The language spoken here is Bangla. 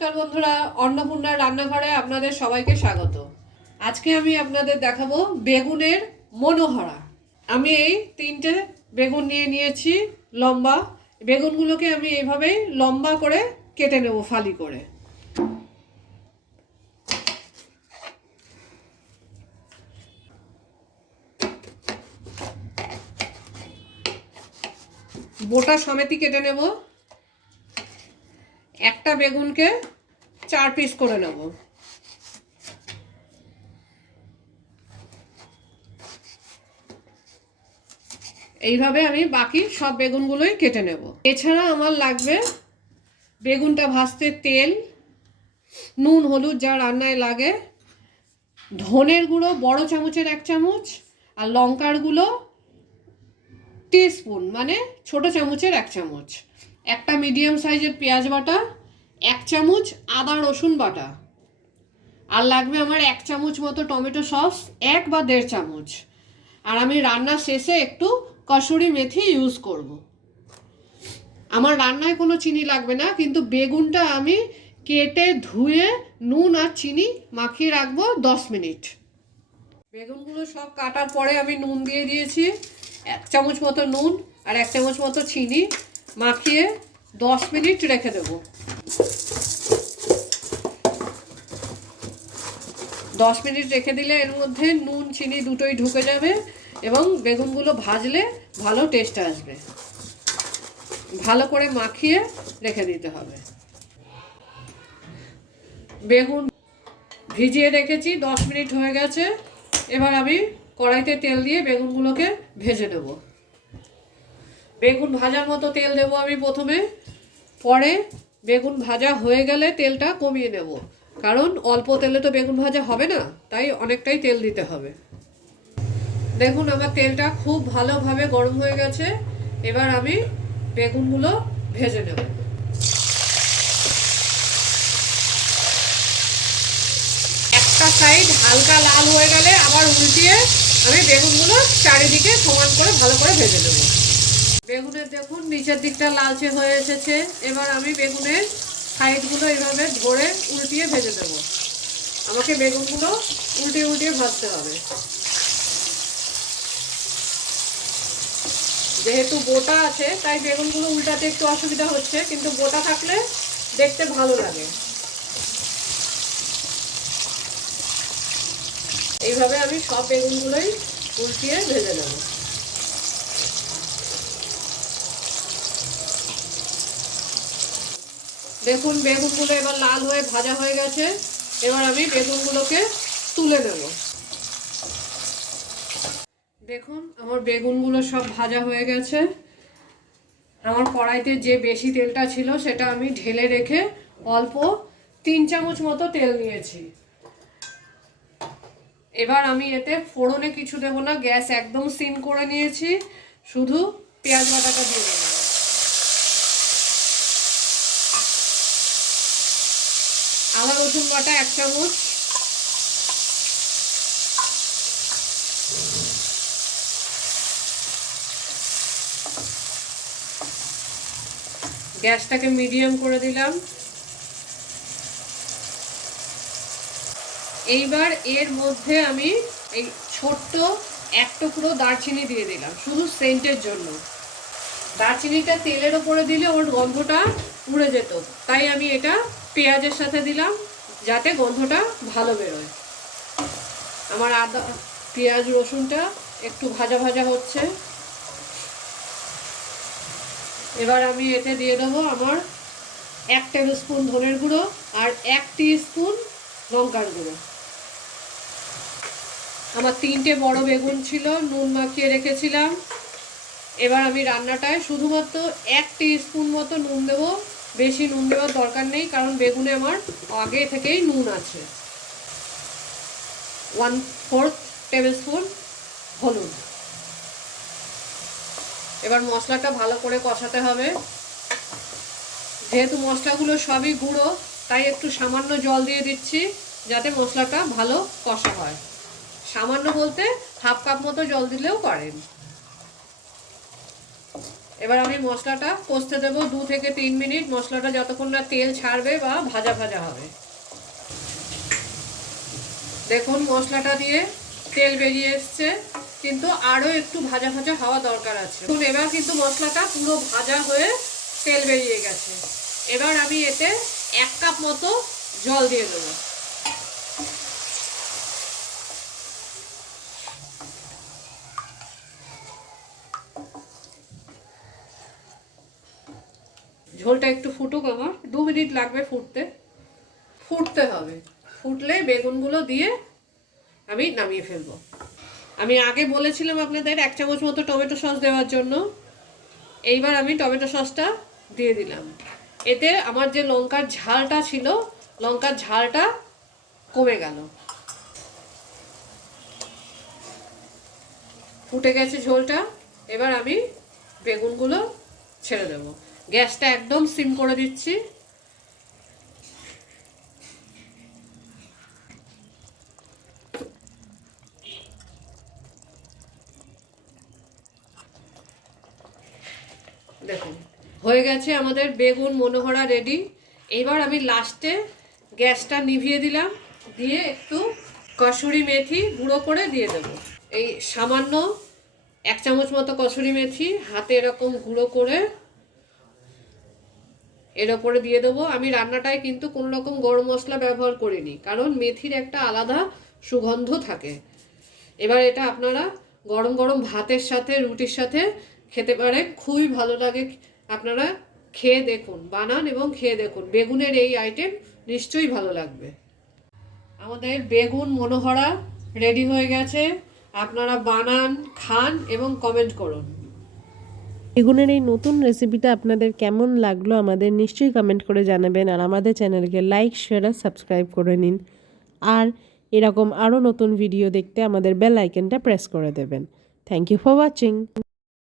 নমস্কার বন্ধুরা, অন্নপূর্ণার রান্নাঘরে আপনাদের সবাইকে স্বাগত। আজকে আমি আপনাদের দেখাবো বেগুনের মনোহরা। আমি এই 3টে বেগুন নিয়েছি লম্বা। বেগুনগুলোকে আমি এইভাবেই লম্বা করে কেটে নেব ফালি করে। বোটা সমেতই কেটে নেব। একটা বেগুনকে 4 পিস করে নেব। এইভাবে আমি বাকি সব বেগুনগুলোই কেটে নেব। এছাড়া আমার লাগবে বেগুনটা ভাজতে তেল, নুন, হলুদ যা রান্নায় লাগে, ধনের গুঁড়ো বড় চামচের 1 চামচ, আর লঙ্কার গুঁড়ো টিস্পুন মানে ছোট চামচের 1 চামচ, একটা মিডিয়াম সাইজের পেঁয়াজ বাটা, 1 চামচ আদা রসুন বাটা, আর লাগবে আমার 1 চামচ মতো টমেটো সস, 1 বা 1.5 চামচ। আর আমি রান্নার শেষে একটু কসুরি মেথি ইউজ করব। আমার রান্নায় কোনো চিনি লাগবে না, কিন্তু বেগুনটা আমি কেটে ধুয়ে নুন আর চিনি মাখিয়ে রাখবো 10 মিনিট। বেগুনগুলো সব কাটার পরে আমি নুন দিয়ে দিয়েছি, 1 চামচ মতো নুন আর 1 চামচ মতো চিনি মাখিয়ে 10 মিনিট রেখে দেবো। 10 মিনিট রেখে দিলে এর মধ্যে নুন চিনি দুটোই ঢুকে যাবে এবং বেগুনগুলো ভাজলে ভালো টেস্ট আসবে। ভালো করে মাখিয়ে রেখে দিতে হবে। বেগুন ভিজিয়ে রেখেছি, 10 মিনিট হয়ে গেছে। এবার আমি কড়াইতে তেল দিয়ে বেগুনগুলোকে ভেজে নেব। বেগুন ভাজার মতো তেল দেবো আমি প্রথমে, পরে বেগুন ভাজা হয়ে গেলে তেলটা কমিয়ে নেব, কারণ অল্প তেলে তো বেগুন ভাজা হবে না, তাই অনেকটাই তেল দিতে হবে। দেখুন আমার তেলটা খুব ভালোভাবে গরম হয়ে গেছে। এবার আমি বেগুনগুলো ভেজে নেব। একটা সাইড হালকা লাল হয়ে গেলে আবার উল্টিয়ে আমি বেগুনগুলো চারিদিকে সমান করে ভালো করে ভেজে নেব। বেগুনের দেখুন নিচের দিকটা লালচে হয়ে এসেছে। এবার আমি বেগুনের সাইডগুলো এইভাবে ধরে উল্টিয়ে ভেজে দেব। আমাকে বেগুনগুলো উল্টিয়ে উল্টিয়ে ভাজতে হবে। যেহেতু বোটা আছে তাই বেগুনগুলো উল্টাতে একটু অসুবিধা হচ্ছে, কিন্তু বোটা থাকলে দেখতে ভালো লাগে। এইভাবে আমি সব বেগুনগুলোই উল্টিয়ে ভেজে নেব। দেখুন বেগুনগুলো এবার লাল হয়ে ভাজা হয়ে গেছে। এবার আমি বেগুনগুলোকে তুলে নেব। দেখুন আমার বেগুনগুলো সব ভাজা হয়ে গেছে। আমার কড়াইতে যে বেশি তেলটা ছিল সেটা আমি ঢেলে রেখে অল্প 3 চামচ মতো তেল নিয়েছি। এবার আমি এতে ফোড়নে কিছু দেব না, গ্যাস একদম সিম করে নিয়েছি, শুধু পেঁয়াজ বাটাটা দিয়ে দেব। আদা রসুন বাটা 1 চামচ, গ্যাসটাকে মিডিয়াম করে দিলাম। এইবার এর মধ্যে আমি এই ছোট্ট 1 টুকরো দারচিনি দিয়ে দিলাম, শুধু সেন্টের জন্য। দারচিনিটা তেলের ওপরে দিলে ওর গন্ধটা উড়ে যেত, তাই আমি এটা পেঁয়াজের সাথে দিলাম যাতে গন্ধটা ভালো বেরোয়। আমার আদা পেঁয়াজ রসুনটা একটু ভাজা ভাজা হচ্ছে। এবার আমি এতে দিয়ে দেবো আমার 1 টেবিল স্পুন ধনের গুঁড়ো আর 1 টিস্পুন লঙ্কার গুঁড়ো। আমার 3টে বড় বেগুন ছিল, নুন মাখিয়ে রেখেছিলাম। এবার আমি রান্নাটায় শুধুমাত্র 1 টিস্পুন মতো নুন দেবো, বেশি নুন দেওয়ার দরকার নেই, কারণ বেগুনে আমার আগে থেকেই নুন আছে। 1/4 টেবিল স্পুন হলুদ। এবার মশলাটা ভালো করে কষাতে হবে। যেহেতু মশলাগুলো সবই গুঁড়ো তাই একটু সামান্য জল দিয়ে দিচ্ছি যাতে মশলাটা ভালো কষা হয়। সামান্য বলতে 1/2 কাপ মতো জল দিলেও পারেন। এবার আমি মশলাটা কষতে দেবো 2 থেকে 3 মিনিট, মশলাটা যতক্ষণ না তেল ছাড়বে বা ভাজা ভাজা হবে। দেখুন মশলাটা দিয়ে তেল বেরিয়ে এসছে, কিন্তু আরও একটু ভাজা ভাজা হওয়া দরকার আছে। দেখুন এবার কিন্তু মশলাটা পুরো ভাজা হয়ে তেল বেরিয়ে গেছে। এবার আমি এতে 1 কাপ মতো জল দিয়ে দেবো। ঝোলটা একটু ফুটুক, আমার 2 মিনিট লাগবে ফুটতে হবে। ফুটলে বেগুনগুলো দিয়ে আমি নামিয়ে ফেলবো। আমি আগে বলেছিলাম আপনাদের 1 চামচ মতো টমেটো সস দেওয়ার জন্য। এইবার আমি টমেটো সসটা দিয়ে দিলাম। এতে আমার যে লঙ্কার ঝালটা ছিল, লঙ্কার ঝালটা কমে গেল। ফুটে গেছে ঝোলটা। এবার আমি বেগুনগুলো ছেড়ে দেব। গ্যাসটা একদম সিম করে দিচ্ছি। দেখুন হয়ে গেছে আমাদের বেগুন মনোহরা রেডি। এইবার আমি লাস্টে গ্যাসটা নিভিয়ে দিলাম, দিয়ে একটু কসুরি মেথি গুঁড়ো করে দিয়ে দেবো। এই সামান্য 1 চামচ মতো কসুরি মেথি হাতে এরকম গুঁড়ো করে এর ওপরে দিয়ে দেবো। আমি রান্নাটায় কিন্তু কোনো রকম গরম মশলা ব্যবহার করিনি, কারণ মেথির একটা আলাদা সুগন্ধ থাকে। এবার এটা আপনারা গরম গরম ভাতের সাথে, রুটির সাথে খেতে পারেন, খুবই ভালো লাগে। আপনারা খেয়ে দেখুন, বানান এবং খেয়ে দেখুন। বেগুনের এই আইটেম নিশ্চয়ই ভালো লাগবে। আমাদের বেগুন মনোহরা রেডি হয়ে গেছে। আপনারা বানান, খান এবং কমেন্ট করুন। বেগুনের এই নতুন রেসিপিটা আপনাদের কেমন লাগলো আমাদের নিশ্চয়ই কমেন্ট করে জানাবেন। আর আমাদের চ্যানেলকে লাইক, শেয়ার আর সাবস্ক্রাইব করে নিন। আর এরকম আরও নতুন ভিডিও দেখতে আমাদের বেল আইকনটা প্রেস করে দেবেন। Thank you for watching.